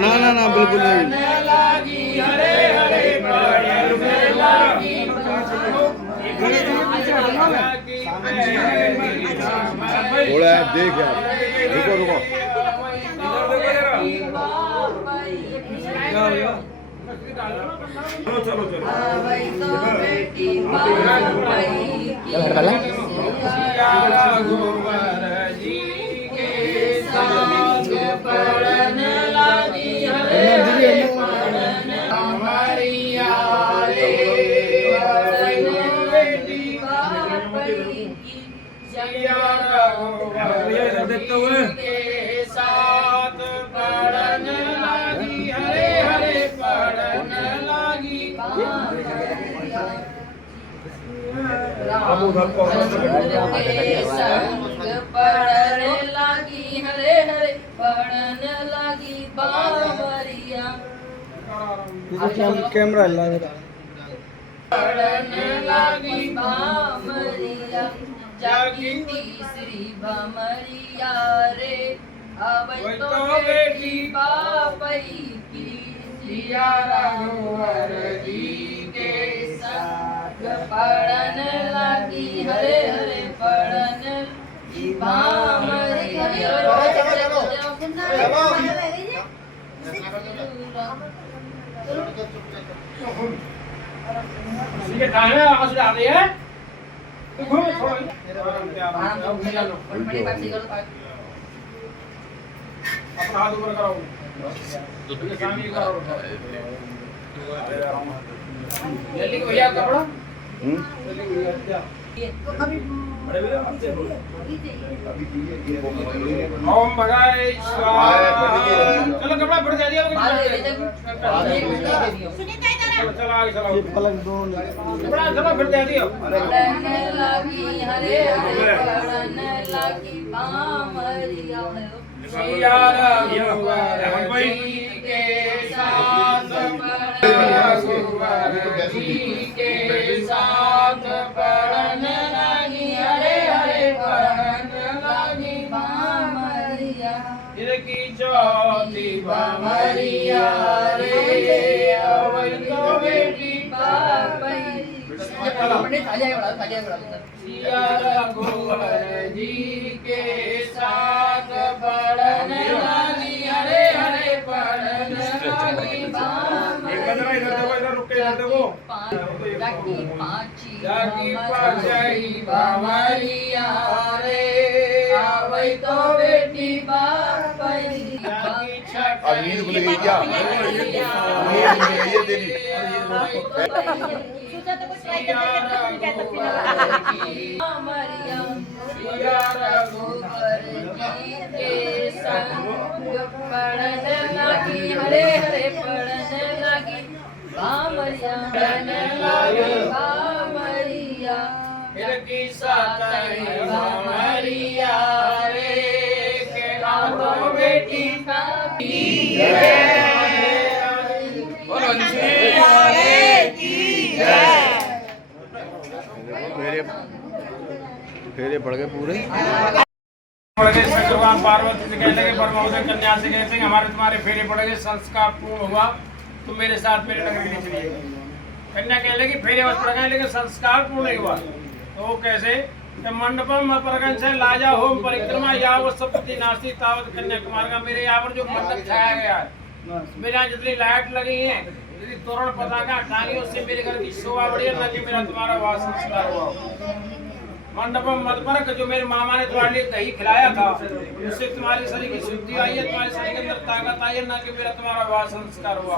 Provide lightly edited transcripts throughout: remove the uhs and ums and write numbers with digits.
ना ना ना बिल्कुल नहीं। थोड़ा आप देख यार, रुको रुको। चलो चलो देखते हुए साथ पढ़न लागी हरे हरे पढ़न लागी अब उधर पढ़न लागी हरे हरे पढ़न लागी बावरिया कैमरा लगा पढ़न लागी बावरिया जागी तीसरी बामरिया रे अवै तो बेटी बापई की सिया रघुवर जी के संग पढ़न लागी हरे हरे पढ़न बामरिया ये खाना आवाज आ रही है तो घूम थोड़ा अपना हाथ ऊपर करो ये सामने करो जल्दी भैया कपड़ा जल्दी भैया ओम भगाय स्वाहा चलो कपड़ा फट दिया चलो आगे चलो पलक दो कपड़ा चलो फट दिया पढ़न लागी हरे हरे पढ़न लागी बामरिया सिया रघुवर जी के साथ रघुवर जी के साथ पढ़न लागी हरे हरे पढ़न लागी बामरिया इनकी चौथी बामरिया रे अवै तो बेटी बापई सिया रघुवर जी के साथ पढ़न लागी हरे हरे पढ़न लागी इधर रुक के इधर देखो जाकी पाची बामरिया रे अवै तो बेटी बापई अब नींद भूल गई क्या? नींद भूल गई है तेरी। सिया रघुवर जी के संग पढ़न लागी हरे हरे पढ़न लागी बामरिया पढ़न लागी बामरिया इनकी सातरी बामरिया रे के हाथों बेटी फेरे पड़ गए पूरे। भगवान पार्वती से कहने के परमोदय कन्या से कहते हैं हमारे तुम्हारे फेरे पड़ गए, संस्कार पूर्ण हुआ, तुम मेरे साथ मेरे नगरी के लिए चलिए। कन्या कह लगी फेरे बस पड़ गए लेकिन संस्कार पूर्ण नहीं हुआ। तो वो कैसे मंडपम परगन से लाजा होम परिक्रमा यावत सप्तति नास्ति तावत कन्याकुमार का मेरे यहाँ पर जो मंडप छाया गया है, मेरे यहाँ जितनी लाइट लगी है, जितनी तोरण पताका टांगी, उससे मेरे घर की शोभा बढ़ी है, न कि मेरा तुम्हारा वास संस्कार हुआ। मंडपम मधुपर्क जो मेरे मामा ने तुम्हारे लिए दही खिलाया था, उससे तुम्हारे शरीर की शुद्धि आई है, तुम्हारे शरीर के अंदर ताकत आई है, न कि मेरा तुम्हारा वास संस्कार हुआ।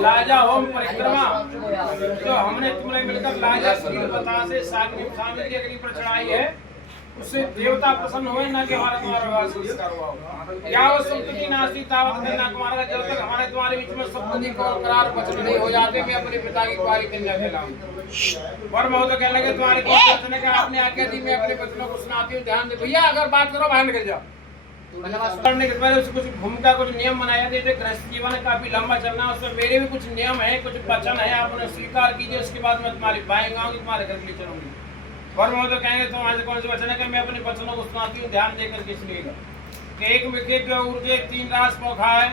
लाजा होम परिक्रमा जो हमने तुमने मिलकर लाजा शील बता से साग्नि स्वामी की अग्नि पर चढ़ाई है, उससे देवता प्रसन्न हुए, न कि हमारा तुम्हारा वास संस्कार हुआ। क्या वो संपत्ति नास्ती तावत कन्या कुमार का जब तक हमारे तुम्हारे बीच में संपत्ति को करार वचन नहीं हो जाते, मैं अपने पिता की कुमारी कन्या कहलाऊं। पर महोदय कहने लगे तुम्हारे वचन का आपने आज्ञा दी, मैं अपने वचनों को सुनाती हूँ, ध्यान दे भैया, अगर बात करो बाहर निकल जाओ। करने के पहले उससे कुछ भूमिका कुछ नियम बनाया थे, गृहस्थ जीवन है काफी लंबा चलना, उसमें मेरे भी कुछ नियम है, कुछ वचन है, आप उन्हें स्वीकार कीजिए, उसके बाद मैं तुम्हारी बाएंगे आऊंगी, तुम्हारे घर के लिए चलूंगी। और महोदय कहेंगे तुम्हारे कौन से वचन है कि मैं अपने वचनों को सुनाती हूँ, ध्यान देकर के सुनिएगा। कि एक मुखे ऊर्जे 3 रास पोखा है,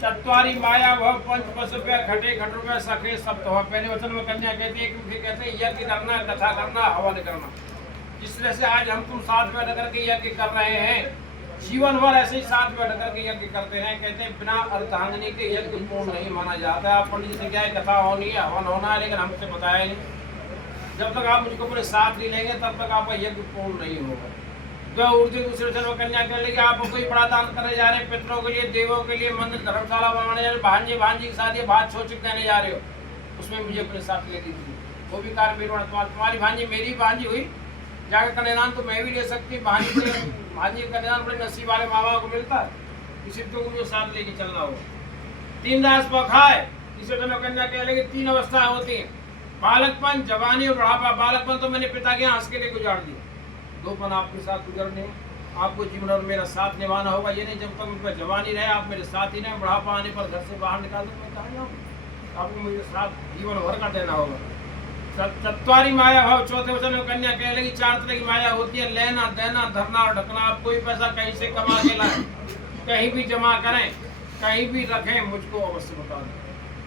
चत्वारी माया भव पंच पशुप्य घटे घटरूपय सखे सब तो। पहले वचन में कन्या कहती है, एक मुखे कहते हैं यज्ञ करना, कथा करना, हवन करना। जिस तरह से आज हम तुम साथ बैठ करके यज्ञ कर रहे हैं, जीवन भर ऐसे ही साथ बैठ करके यज्ञ करते हैं। कहते हैं बिना अर्धांगिनी के यज्ञ पूर्ण नहीं माना जाता है। आप पंडित से क्या है, कथा होनी है, हवन होना है, लेकिन हमसे बताया नहीं। जब तक आप मुझको अपने साथ नहीं लेंगे तब तक आपका यज्ञ पूर्ण नहीं होगा। जो ऊर्जा दूसरे वचन में कन्या कहने लगी, आप कोई बड़ा दान करने जा रहे हैं, पितरों के लिए, देवों के लिए, मंदिर धर्मशाला बनाने जा रहे, भांजे भांजी के साथ ये बात छोड़ देने जा रहे हो, उसमें मुझे अपने साथ ले लीजिए। वो भी कार्य तुम्हारी भांजी मेरी भांजी हुई, जाकर कन्यादान तो मैं भी ले सकती। भांजी से भांजी कन्यादान बड़े नसीब वाले माँ बाप को मिलता है, इसी तो मुझे साथ लेके चलना होगा। 3 रास पोखा है। इस वचन में कन्या कह लगी 3 अवस्थाएं होती हैं, बालकपन, जवानी और बुढ़ापा। बालकपन तो मैंने पिता के यहाँ हंस के लिए गुजार दिया, 2 पन आपके साथ गुजरने, आपको जीवन और मेरा साथ निभाना होगा। ये नहीं जब तक मुझ पर जवानी रहे आप मेरे साथ ही रहे, बुढ़ापा आने पर घर से बाहर निकाल दो, मैं कहाँ जाऊँ? आपको मेरे साथ जीवन भर का देना होगा। चत्वारी माया भाव। चौथे वचन में कन्या कह लगी 4 तरह की माया होती है, लेना देना धरना और ढकना। आप कोई पैसा कहीं से कमा के लाए, कहीं भी जमा करें, कहीं भी रखें, मुझको अवश्य बता दो।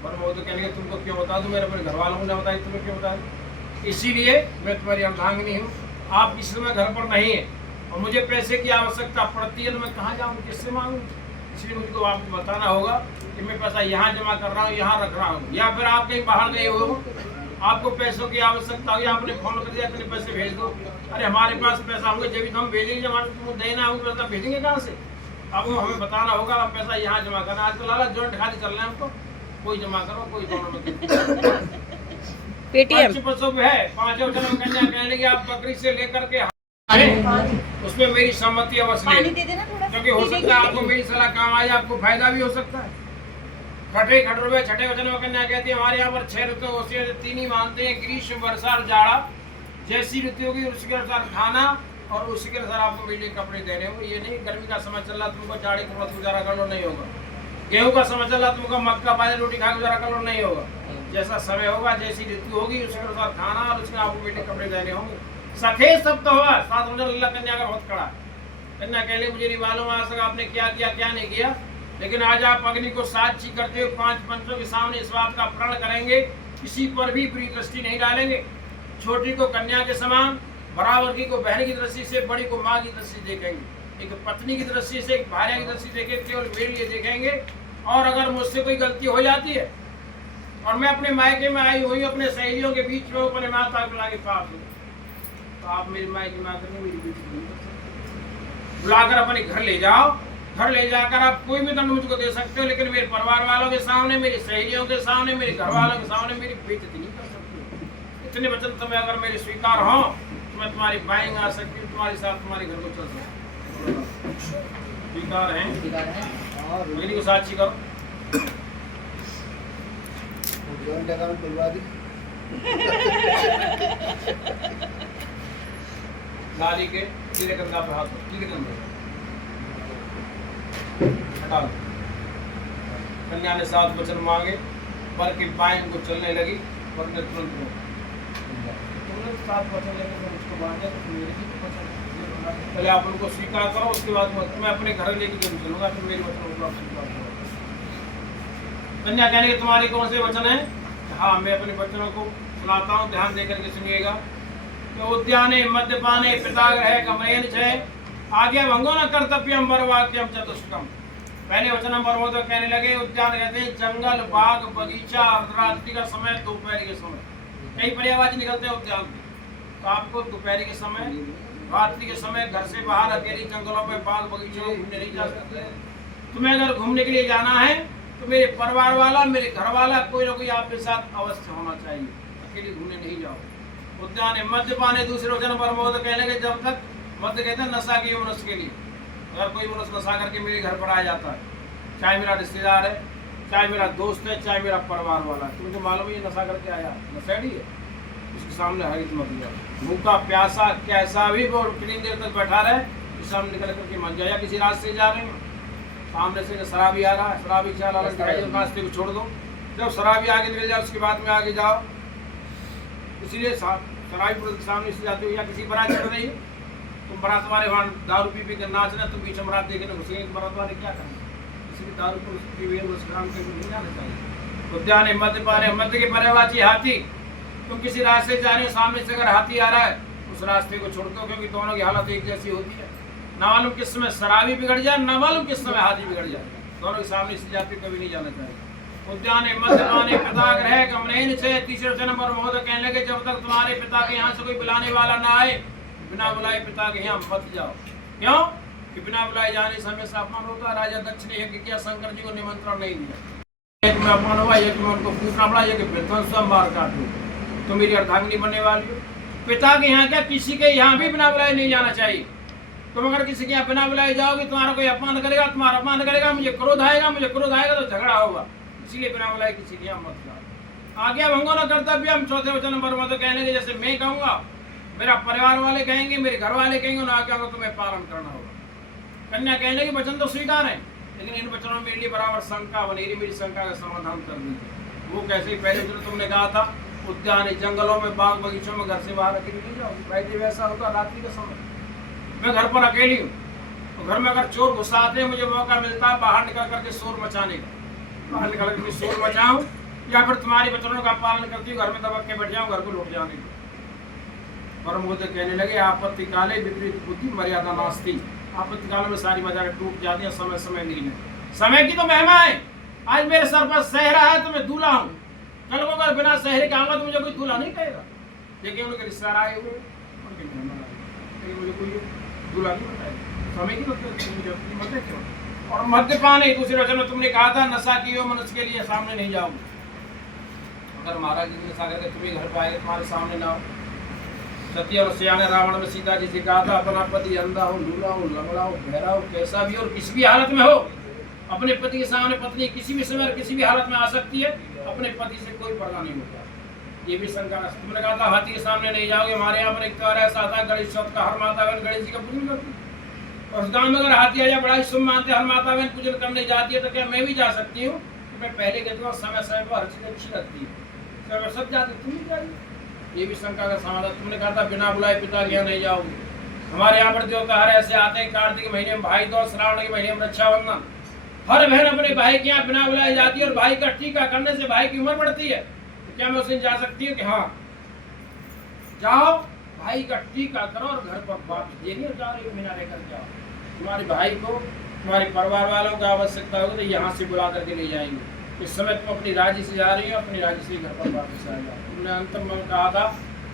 पर वो तो कहने तुमको क्यों बता दूं, मेरे अपने घर वालों ने बताई, तुम्हें क्यों बता दूं? इसीलिए मैं तुम्हारी अर्धांगिनी हूँ, आप इस समय घर पर नहीं है और मुझे पैसे की आवश्यकता पड़ती है तो मैं कहाँ जाऊँ, किससे मांगूँ? इसलिए मुझको आपको बताना होगा कि मैं पैसा यहाँ जमा कर रहा हूँ, यहाँ रख रहा हूँ। या फिर आप कहीं बाहर गए हो, आपको पैसों की आवश्यकता हुई, आपने फोन कर दिया इतने पैसे भेज दो। अरे हमारे पास पैसा होंगे जब भी हम भेजेंगे, जब हमारे तुमको देना होगा पैसा भेजेंगे कहाँ से? आपको हमें बताना होगा आप पैसा यहाँ जमा करना। आजकल हालात जॉइंट खाते चल रहे हैं, हमको कोई जमा करो, कोई पेटीएम है। 5 वचन में कन्या कहने लगी, आप बकरी से लेकर के उसमें मेरी सहमति अवश्य ले, क्योंकि हो सकता है आपको मेरी सलाह काम आए, आपको फायदा भी हो सकता है। छठे वचन में कन्या कहती है, हमारे यहाँ पर 6 ऋतु होती है, 3 ही मानते हैं, ग्रीष्म, वर्षा और जाड़ा। जैसी ऋतु होगी उसके अनुसार खाना और उसी के अनुसार आपको मेरे कपड़े देने होंगे। ये नहीं गर्मी का समय चल रहा तुमको जाड़े के बाद गुजारा कर लो, नहीं होगा। गेहूं का समय चल रहा तुमको मक्का बाजरा रोटी खा गुजारा कर लो, नहीं होगा। जैसा समय होगा, जैसी ऋतु होगी उसके अनुसार खाना और उसके आपको मेरे कपड़े देने होंगे। सखे सब तो होगा। 7 वचन अल्लाह कन्या का बहुत कड़ा। कन्या कह ले मुझे नहीं मालूम आज तक आपने क्या किया क्या नहीं किया, लेकिन आज आप अग्नि को साक्षी करते हुए 5 पंचों के सामने इस बात का प्रण करेंगे, किसी पर भी बुरी दृष्टि नहीं डालेंगे। छोटी को कन्या के समान, बराबर की को बहन की दृष्टि से, बड़ी को माँ की दृष्टि देखेंगे, एक पत्नी की दृष्टि से, एक भार्या की दृष्टि देखे, केवल मेरे लिए देखेंगे। और अगर मुझसे कोई गलती हो जाती है और मैं अपने मायके में आई हुई अपने सहेलियों के बीच में अपने माता बुला के पास हूँ, तो आप मेरी मायके में आकर मेरी बेटी नहीं कर सकते। बुलाकर अपने घर ले जाओ, घर ले जाकर आप कोई भी दंड मुझको दे सकते हो, लेकिन मेरे परिवार वालों के सामने, मेरी सहेलियों के सामने, मेरे घर वालों के सामने मेरी बेइज्जती नहीं कर सकते। इतने वचन तुम्हें अगर मेरे स्वीकार हो तो मैं तुम्हारी बाइंग आ सकती हूँ, तुम्हारे साथ तुम्हारे घर को चल सकती हूँ। स्वीकार है मेरी को साक्षी करो। नाली के सीधे कंधा पर हाथ सीधे कंधे हटा दो। कन्या ने 7 वचन मांगे, पर की बाइंग को चलने लगी, पर ने तुरंत तुमने 7 वचन लेकर उसको मांगे तो मेरे ही वचन पहले आप उनको स्वीकार करो, उसके बाद मैं अपने घर लेके जब चलूंगा तो मेरे वचन को आप स्वीकार करो। कन्या कहने के तुम्हारे कौन से वचन है? हाँ, मैं अपने वचनों को सुनाता हूँ, ध्यान देकर के सुनिएगा। तो उद्याने मद्यपाने पिताग्रह कमयन छय आज्ञा भंगो न कर्तव्यम वरवाक्यम चतुष्कम। पहले वचन नंबर वो तो कहने लगे, उद्यान कहते हैं जंगल, बाग, बगीचा, अर्धरात्रि का समय, दोपहर के समय, कई पर्यायवाची निकलते हैं उद्यान में। तो आपको दोपहर के समय, रात्रि के समय घर से बाहर अकेली जंगलों में, बाग बगीचों में घूमने नहीं जा सकते। तुम्हें अगर घूमने के लिए जाना है तो मेरे परिवार वाला, मेरे घर वाला, कोई ना कोई आपके साथ अवश्य होना चाहिए, अकेले घूमने नहीं जाओ। उद्यान है मद्यपाने, दूसरे वचन पर वो तो कहने लगे जब तक मध्य कहते हैं नशा की मनुष्य के लिए। अगर कोई मनुष्य नशा करके मेरे घर पर आ जाता है, चाहे मेरा रिश्तेदार है, चाहे मेरा दोस्त है, चाहे मेरा परिवार वाला है, तुमको मालूम है ये नशा करके आया, नशेड़ी है, उसके सामने हरित मत जाओ। भूखा प्यासा कैसा भी वो कितनी देर तक बैठा रहे, सामने निकल करके मत जाओ। या किसी रास्ते से जा रहे हो, सामने से शराबी आ रहा है, शराबी ख्याल आ रहा है, रास्ते को छोड़ दो। जब शराबी आगे निकल जाओ उसके बाद में आगे जाओ। इसीलिए शराबी पुरुष के सामने से जाते हो या किसी पर चढ़ रही है तुम बारात वाले वहाँ दारू पी के नाचना, तुम बीच में बारात देखने घुसेंगे, बारात वाले क्या करेंगे? इसलिए दारू को पीवे मुस्कुरान के नहीं जाना चाहिए। उद्यान मध्य के पर्यावाची हाथी, तुम किसी रास्ते से जा रहे हो, सामने से अगर हाथी आ रहा है उस रास्ते को छोड़ दो, क्योंकि दोनों की हालत एक जैसी होती है। ना मालूम किस समय शराबी बिगड़ जाए, ना मालूम किस समय हाथी बिगड़ जाए, दोनों के सामने से जाते कभी नहीं जाना चाहिए। उद्यान मध्य पिता ग्रह गमन से तीसरे नंबर महोदय कहने लगे, जब तक तुम्हारे पिता के यहाँ से कोई बुलाने वाला ना आए, बिना बुलाए पिता के यहाँ मत जाओ। क्यों? कि बिना बुलाए जाने से हमेशा अपमान होता है। राजा दक्ष ने यज्ञ किया, शंकर जी को निमंत्रण नहीं दिया। एक में अपमान हुआ, एक में उनको पूछना पड़ा, ये कि विध्वंस मार काट दो, तो मेरी अर्धांगिनी बनने वाली हो। पिता के यहाँ क्या, किसी के यहाँ भी बिना बुलाए नहीं जाना चाहिए। तुम अगर किसी के यहाँ बिना बुलाए जाओगे, तुम्हारा कोई अपमान करेगा, तुम्हारा अपमान करेगा, मुझे क्रोध आएगा तो झगड़ा होगा। इसीलिए बिना बुलाए किसी के यहाँ मत जाओ। आज्ञा भंगो न कर्तव्य। हम चौथे वचन नंबर में तो कहने के, जैसे मैं कहूँगा, मेरा परिवार वाले कहेंगे, मेरे घर वाले कहेंगे, उन आज्ञा को तुम्हें पालन करना होगा। कन्या कहने के वचन तो स्वीकार है, लेकिन इन वचनों में मेरे लिए बराबर शंका बनी रही, मेरी शंका का समाधान कर दीजिए। वो कैसे? पहले जो तुमने कहा था उद्यान जंगलों में, बाग बगीचों में घर से बाहर अकेली नहीं जाओगी। पहले वैसा होता रात्रि का समय, मैं घर पर अकेली हूँ, तो घर में अगर चोर घुस आते हैं, मुझे मौका मिलता है बाहर निकल करके शोर मचाने का, बाहर निकल करके शोर मचाऊं, या फिर तुम्हारे वचनों का पालन करती हूँ, घर में दबक के बैठ जाऊँ, घर को लुट जाने का। परम बुद्ध कहने लगे, आपत्ति काले विपरीत बुद्धि मर्यादा नास्ती। आपत्ति काल में सारी मजाक टूट जाती है, समय समय नहीं है। समय की तो महिमा है। आज मेरे सर पर सहरा है तो मैं दूल्हा हूँ, कल को अगर बिना सहरे का आऊंगा तो मुझे कोई दूल्हा नहीं कहेगा। लेकिन उनके रिश्तेदार आए हुए, उनके मेहमान आए, लेकिन मुझे कोई दूल्हा नहीं बताएगा। समय की तो मजे क्यों? और मद्यपान एक दूसरे वचन में तुमने कहा था, नशा की हो मनुष्य के लिए सामने नहीं जाओगे। अगर महाराज जी ने सागर तुम्हें घर पर आए, तुम्हारे सामने ना हो। सत्य और सियाने रावण में सीता जी से कहा था, अपना पति अंधा हो, लूला हो, लंगड़ा हो, बहरा हो, कैसा भी हो, और किसी भी हालत में हो, अपने पति के सामने पत्नी किसी भी समय किसी भी हालत में आ सकती है। अपने पति से कोई पर्दा नहीं होता। ये भी शंका। तुमने कहा था हाथी के सामने नहीं जाओगे। हमारे यहाँ पर एक त्योहार ऐसा था, गणेश चौथ का, हर माता बहन गणेश जी का पूजन करती। और उस गाँव में अगर हाथी आ जाए, बड़ा ही शुभ मानते, हर माता बहन पूजन करने जाती है, तो क्या मैं भी जा सकती हूँ? मैं पहले कहती हूँ, समय समय पर हर चीज अच्छी लगती है, सब जाते, तुम भी जाइए। ये भी शंका का समाधान। तुमने कहा था बिना बुलाए पिता के यहाँ नहीं जाओगे। हमारे यहाँ पर त्योहार ऐसे आते हैं, कार्तिक महीने में भाई दूज, श्रावण के महीने में रक्षाबंधन। हर बहन अपने भाई के यहाँ बिना बुलाए जाती है, और भाई का टीका करने से भाई की उम्र बढ़ती है। तो क्या मैं उसे जा सकती हूँ कि हाँ जाओ, भाई का टीका करो और घर पर वापस। ये नहीं 4 महीना रहकर जाओ। तुम्हारे भाई को, तुम्हारे परिवार वालों को आवश्यकता होगी तो यहाँ से बुला करके ले जाएंगे। इस समय तुम अपनी राज्य से जा रही हो, अपनी राज्य से घर पर वापस आ जाओ। तुमने अंतिम में कहा था,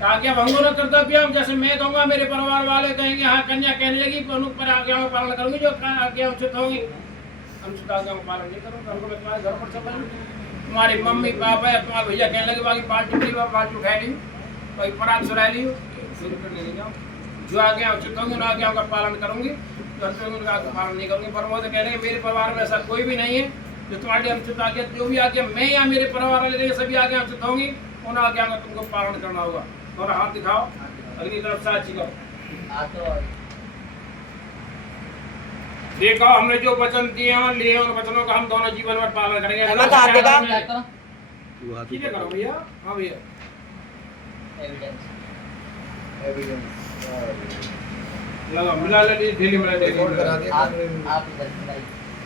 आज्ञा भंगो न कर्तव्य। जैसे मैं कहूँगा, मेरे परिवार वाले कहेंगे। हाँ, कन्या कहने लगी, पर आज्ञा का पालन करूंगी, जो आज्ञा उचित होगी। अनुचित आज्ञा का पालन नहीं करूँगा, मैं तुम्हारे घर पर चल जाऊँगी। तुम्हारी मम्मी पापा या तुम्हारे भैया कहने लगे, बाकी पार्टी उठाई ली, कोई परात चुरा ली, शुरू करने नहीं जाऊँ। जो आज्ञा उचित होंगी उन आज्ञाओं का पालन करूंगी, उनका पालन नहीं करूँगी। परमोद कहने लगे, मेरे परिवार में ऐसा कोई भी नहीं है जो तुम्हारी अनुचित आज्ञा, जो भी आज्ञा मैं या मेरे परिवार वाले देंगे, सभी आज्ञा उचित होंगी, उन आज्ञा का तुमको पालन करना होगा। और हाथ दिखाओ, अगली तरफ साक्षी करो। देखो, हमने जो वचन दिए हैं लिए, उन वचनों का हम दोनों जीवन में पालन करेंगे। ठीक है, करो भैया। हाँ भैया, लगा मिला ले, ढीली मिला ले,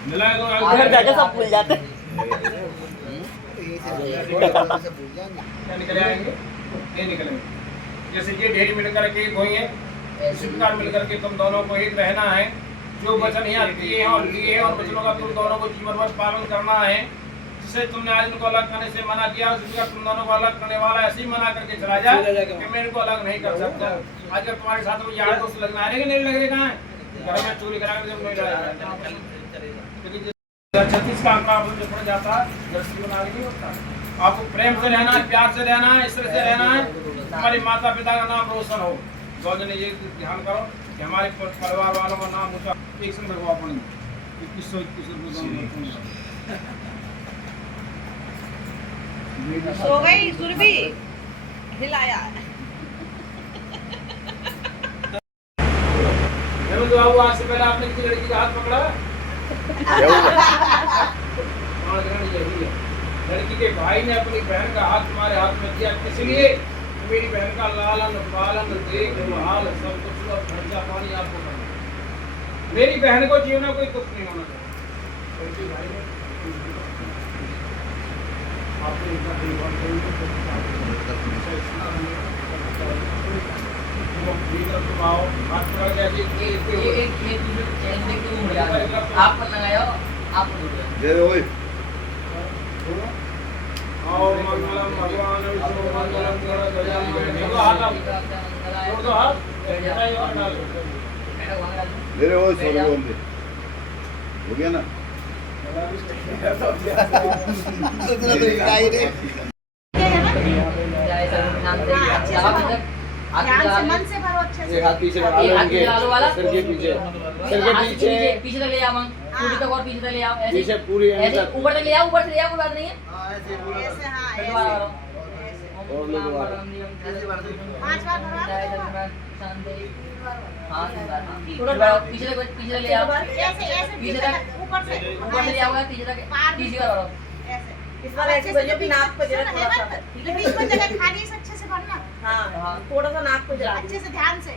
मिला तो घर जाके सब भूल जाते हैं। क्या निकले आएंगे? ये निकलेंगे। जैसे ये ढेरी मिलकर के एक होंगे, इसी प्रकार मिलकर के तुम दोनों को एक रहना है। जो वचन यहाँ दिए हैं और लिए हैं, और वचनों का तुम दोनों को जीवन भर पालन करना है। जिससे तुमने आज उनको अलग करने से मना किया, उसी प्रकार तुम दोनों को अलग करने वाला ऐसे ही मना करके चला जाए कि मैं इनको अलग नहीं कर सकता। आज जब तुम्हारे साथ में यार दोस्त लगना है, नहीं लग रहे, कहाँ है? घर में चोरी करा कर नहीं डालेगा। छत्तीस का अंक जो पड़ जाता है, दृष्टि बना नहीं होता। आपको प्रेम से रहना है, प्यार से रहना है, इस तरह से रहना है, हमारे माता पिता का नाम रोशन हो। दो जने ये ध्यान करो कि हमारे परिवार वालों का नाम ऊंचा। एक संग भगवा पड़ी 2121 सो गई सुरभि, हिलाया। आज से पहले आपने किसी लड़की का हाथ पकड़ा? यही है, लड़की के भाई ने अपनी बहन का हाथ तुम्हारे हाथ में दिया, इसलिए मेरी बहन का लालन पालन देख भाल सब कुछ का खर्चा पानी आपको करना है। मेरी बहन को जीवन में कोई दुख नहीं होना चाहिए। उनकी भाई ने आपको इतना देखभाल करेंगे तो आओ हाथ पकड़ के ऐसे ये चैन देख के मुड़ गया आप पर लगाया आप दे दे ओए आओ मंगलम भगवान विष्णु मंगलम गणपति देखो हाथ आओ छोड़ दो हाथ नहीं और डाल दो दे दे ओए सॉरी बोल दे हो गया ना ध्यान से मन से भरो अच्छे से। एक हाथ पीछे लगा लो इनके सिर के पीछे पीछे तक ले आओ मंग पूरी तक और पीछे तक ले आओ ऐसे पीछे पूरी ऐसे ऊपर तक ले आओ ऊपर से ले आओ कोई बात नहीं है ऐसे हाँ फिर दोबारा करो ऐसे। और लोग दोबारा 5 बार भरो शांति हाँ थोड़ा बढ़ाओ पीछे तक ले आओ ऐसे ऐसे पीछे तक ऊपर से ऊपर से ले आओ पीछे तक पीछे का बढ़ाओ ऐसे। इस बार ऐसे बजो कि नाक पे जरा थोड़ा सा ये बीच में जगह खाली है, अच्छे से भरना हाँ थोड़ा सा नाक पे जरा अच्छे से ध्यान से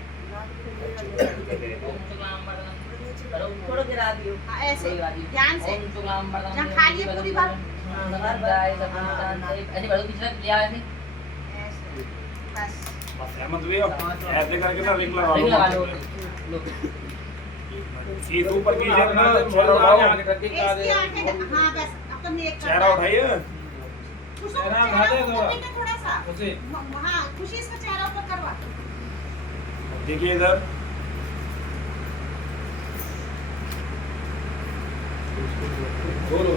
थोड़ा गिरा दियो हाँ, ऐसे ध्यान से जहाँ खाली है पूरी भर ऐसे बढ़ो पीछे तक ले आओ ऐसे ऐसे बस बस रहमत भी अब ऐसे करके ना रिंग लगा रिंग लगा लो लो सीध ऊपर कीजिए ना चेहरा उठाओ इसकी आंखें हाँ बस अब तो नेक कर चेहरा उठाइए चेहरा उठा दे ऊपर करके थोड़ा सा उसे हाँ खुशी इसका चेहरा ऊपर करवा देखिए इधर बोलो